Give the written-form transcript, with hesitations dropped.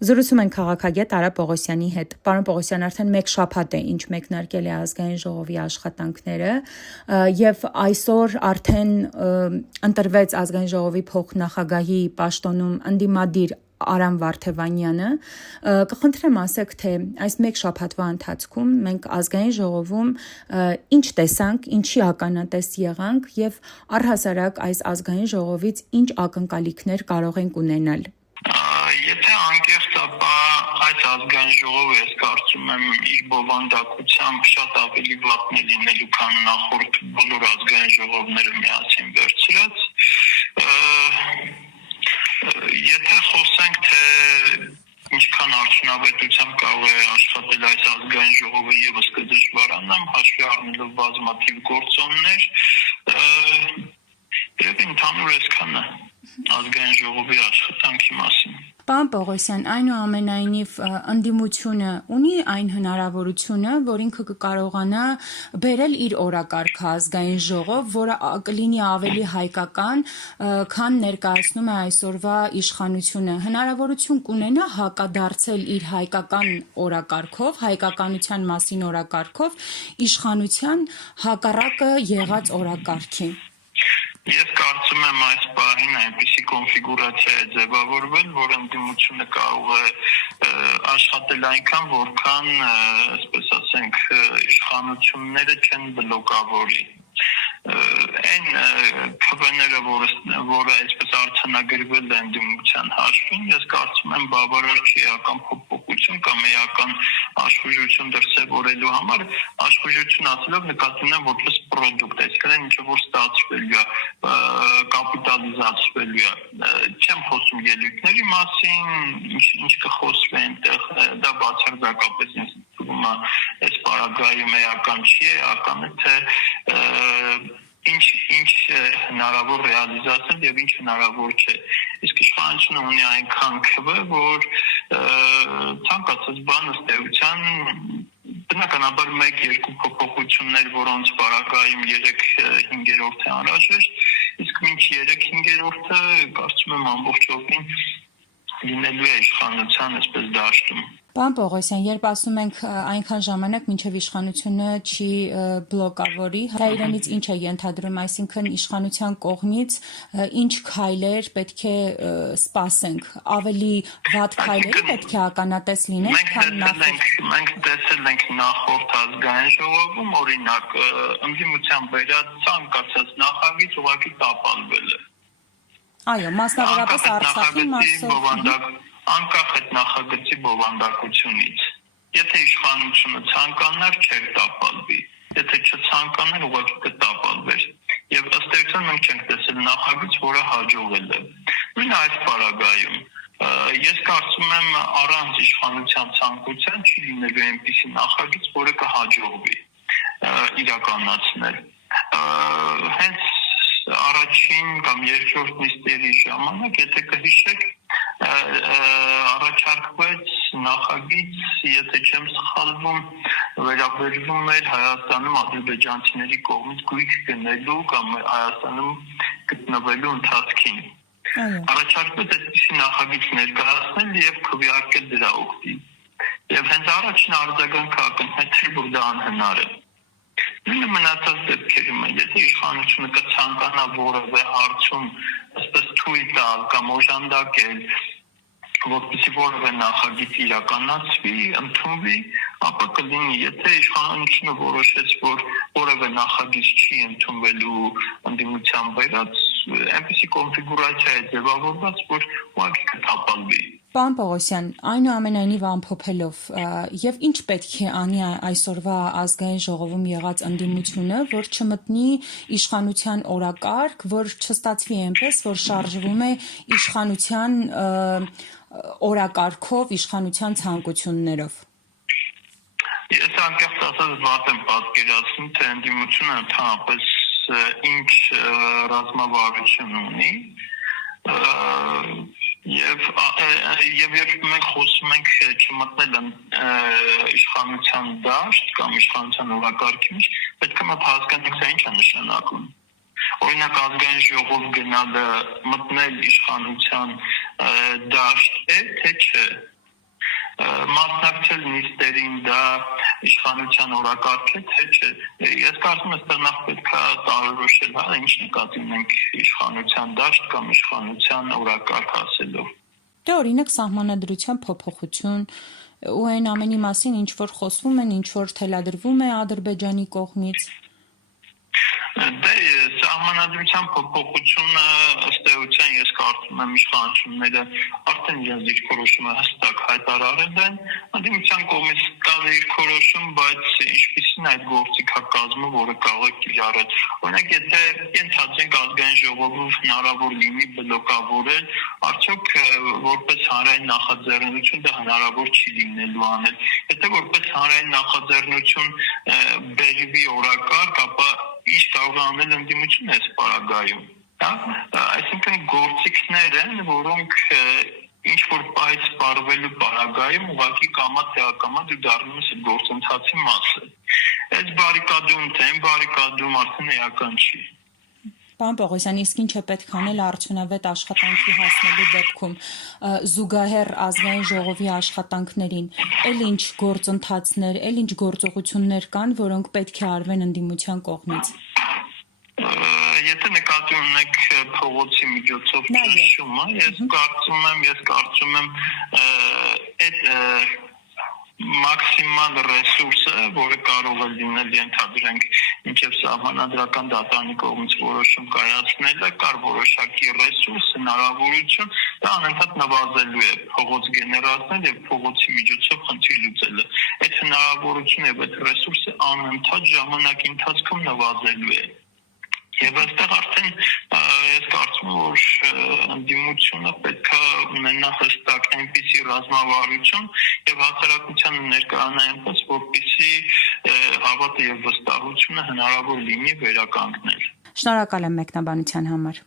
Զրուցում ենք քաղաքագետ Արա Պողոսյանի հետ։ Պարոն Պողոսյան, արդեն 1 շաբաթ է, ինչ մեկնարկել է ազգային ժողովի աշխատանքները, եւ այսօր արդեն ընտրվեց ազգային ժողովի փոխնախագահի պաշտոնում ընդդիմադիր Արամ Վարդևանյանը, կխնդրեմ ասեք, թե այս 1 շաբաթվա ընթացքում մենք ազգային ժողովում ինչ տեսանք, ինչի ականատես եղանք եւ առհասարակ այս ազգային ժողովից ինչ ակնկալիքներ կարող ենք ունենալ։ Եթե անկեղծ, ապա այս ազգային ժողովը ես կարծում եմ իր բովանդակությամբ շատ ավելի վատն է լինելու, քան նախորդ բոլոր ազգային ժողովները միասին վերցրած։ Եթե խոսենք, թե ինչքան արդյունավետությամբ կարող է աշխատել այս ազգային ժողովը, եւս կդժվարանամ, հաշվի առնելով բազմաթիվ գործոններ, եւ ընդհանուր այսքանը ազգային ժողովի աշխատանքի մասին։ Պարոն Պողոսյան, այնուամենայնիվ ընդդիմությունը ունի այն հնարավորությունը, որ ինքը կկարողանա բերել իր օրակարգը ազգային ժողով, որը կլինի ավելի հայկական, քան ներկայացնում է այսօրվա իշխանությունը։ Հնարավորություն կունենա հակադարձել իր հայկական օրակարգով, հայկականության մասին օրակարգով իշխանության հակառակը եղած օրակարգին։ Ես կարծում եմ այս պահին այնպիսի կոնֆիգուրացիա է ձևավորվել, որ ընդդիմությունը կարող է աշխատել այնքան, որքան, այսպես ասենք, իշխանությունները չեն բլոկավորի։ Այն քվեները, որը այսպես արձանագրվել է ընդդիմության հաշվին, ես կարծում եմ բավարար չի էական փոփոխություն կամ էական աշխուժություն դրսևորելու համար, աշխուժություն ասելով նկատի ունեմ որպես պրոդուկտ, այսինքն ինչ որ ստացվելու է, կապիտալիզացվելու է։ Չեմ խոսում ելույթների մասին, ինչ կխոսվի այնտեղ, դա բացարձակապես ինձ թվում է այս պարագայում էական չի, էական է թե ինչ հնարավոր ռեալիզացնել եւ ինչ հնարավոր չէ։ Իսկ իշխանությունը ունի այնքան քվե, որ ցանկացած բան ըստ էության բնականաբար 1-2 փոփոխություններ, որոնց պարագայում 3-5-րդ է անհրաժեշտ, իսկ մինչ 3-5-րդը կարծում եմ ամբողջովին լինելու է իշխանության այսպես դաշտում։ Պարոն Պողոսյան, երբ ասում ենք այնքան ժամանակ մինչև իշխանությունը չի բլոկավորի, դա իրենից ինչ է ենթադրում, այսինքն իշխանության կողմից ինչ քայլեր պետք է սպասենք, ավելի վատ քայլերի պետք է ականատես լինենք, քան նախորդ։ Մենք տեսել ենք նախորդ ազգային ժողովում, օրինակ, ընդդիմության բերած ցանկացած նախագիծ ուղղակի տապալվել է։ Այո, մասնավորապես Արցախի մասով անկախ այդ նախագծի բովանդակությունից։ Եթե իշխանությունը ցանկանար, չէր տապալվի։ Եթե չցանկանար, ուղղակի կտապալվեր։ Եվ ըստ էության մենք չենք տեսել նախագիծ, որը հաջողել է։ Նույն այս պարագայում ես կարծում եմ առանց իշխանության ցանկության չի լինելու այնպիսի նախագիծ, որը կհաջողվի իրականացնել։ Հենց առաջին կամ երկրորդ նիստերի ժամանակ, եթե կհիշեք, առաջարկվեց նախագիծ, եթե չեմ սխալվում, վերաբերվում էր Հայաստանում ադրբեջանցիների կողմից գույք գնելու կամ Հայաստանում գտնվելու ընթացքին։ Առաջարկվեց այդպիսի նախագիծ ներկայացնել եւ քվեարկել դրա օգտին։ Եվ հենց առաջին արձագանքը ակնհայտ էր, որ դա անհնար է։ Նույնը մնացած դեպքերում է, եթե իշխանությունը կցանկանա որևէ հարցում այսպես թույլ տալ կամ օժանդակել, որպեսզի որևէ նախագիծ իրականացվի, ընդունվի, ապա կլինի, եթե իշխանությունը որոշեց, որ որևէ նախագիծ չի ընդունվելու ընդդիմության բերած, այնպիսի կոնֆիգուրացիա է ձևավորված, որ ուղղակի կտապալվի։ Պարոն Պողոսյան, այնուամենայնիվ ամփոփելով, եւ ինչ պետք է անի այսօրվա ազգային ժողովում եղած ընդդիմությունը, որ չմտնի իշխանության օրակարգ, որ չստացվի այնպես, որ շարժվում է իշխանության օրակարգով, իշխանության ցանկություններով։ Ես անկեղծ ասած վատ եմ պատկերացնում, թե ընդդիմությունը ընդհանրապես ինչ ռազմավարություն ունի, եւ երբ մենք խոսում ենք չմտնել իշխանության դաշտ կամ իշխանության օրակարգի մեջ, պետք է մենք հասկանանք, դա ինչ է նշանակում։ Օրինակ ազգային ժողով գնալը մտնել իշխանության դաշտ է, թե չէ։ մասնակցել նիստերին, դա իշխանության օրակարգ է, թե չէ։ Ես կարծում եմ, այստեղ նախ պետք է տարորոշել, ինչ նկատի ունենք իշխանության դաշտ կամ իշխանության օրակարգ ասելով։ Դե օրինակ սահմանադրության փոփոխություն ու այն ամենի մասին, ինչ որ խոսվում են, ինչ որ թելադրվում է Ադրբեջանի կողմից։ Դե սահմանադրության փոփոխությունը ըստ էության ես կարծում եմ իշխանությունները արդեն իրենց դիրքորոշումը հստակ հայտարարել են, ընդդիմության կողմից կա դիրքորոշում, բայց ինչպիսին այդ գործիքակազմը, որը կարող է կիրառել։ Օրինակ, եթե ենթադրենք ազգային ժողովում հնարավոր լինի բլոկավորել, արդյոք որպես հանրային նախաձեռնություն դա հնարավոր չի լինելու անել։ Եթե որպես հանրային նախաձեռնություն բերվի օրակարգ, ապա ինչ կարող է անել ընդդիմությունը այս պարագայում, հա, այսինքն գործիքներ են, որոնք ինչ որ պահից սպառվելու պարագայում ուղղակի կամա թե ակամա դու դառնում ես գործընթացի մասը։ Այս բարիկադում թե այն բարիկադում արդեն էական չի։ Պարոն Պողոսյան, իսկ ինչ է պետք անել արդյունավետ աշխատանքի հասնելու դեպքում զուգահեռ ազգային ժողովի աշխատանքներին, էլ ինչ գործընթացներ, էլ ինչ գործողություններ կան, որոնք պետք է արվեն ընդդիմության կողմից։ Եթե նկատի ունեք փողոցի միջոցով ճնշումը, ես կարծում եմ այդ մաքսիմալ ռեսուրսը, որը կարող է լինել ենթադրենք մինչև սահմանադրական դատարանի կողմից որոշում կայացնելը, կար որոշակի ռեսուրս, հնարավորություն, դա անընդհատ նվազելու է փողոց գեներացնել եւ փողոցի միջոցով խնդիր լուծելը։ Այդ հնարավորությունը եւ այդ ռեսուրսը անընդհատ ժամանակի ընթացքում նվազելու է։ Եվ այստեղ արդեն ես կարծում եմ, որ ընդդիմությունը պետք է ունենա հստակ այնպիսի ռազմավարություն եւ հասարակությանը ներկայանա այնպես, որպեսզի հավատը եւ վստահությունը հնարավոր լինի վերականգնել։ Շնորհակալ եմ մեկնաբանության համար։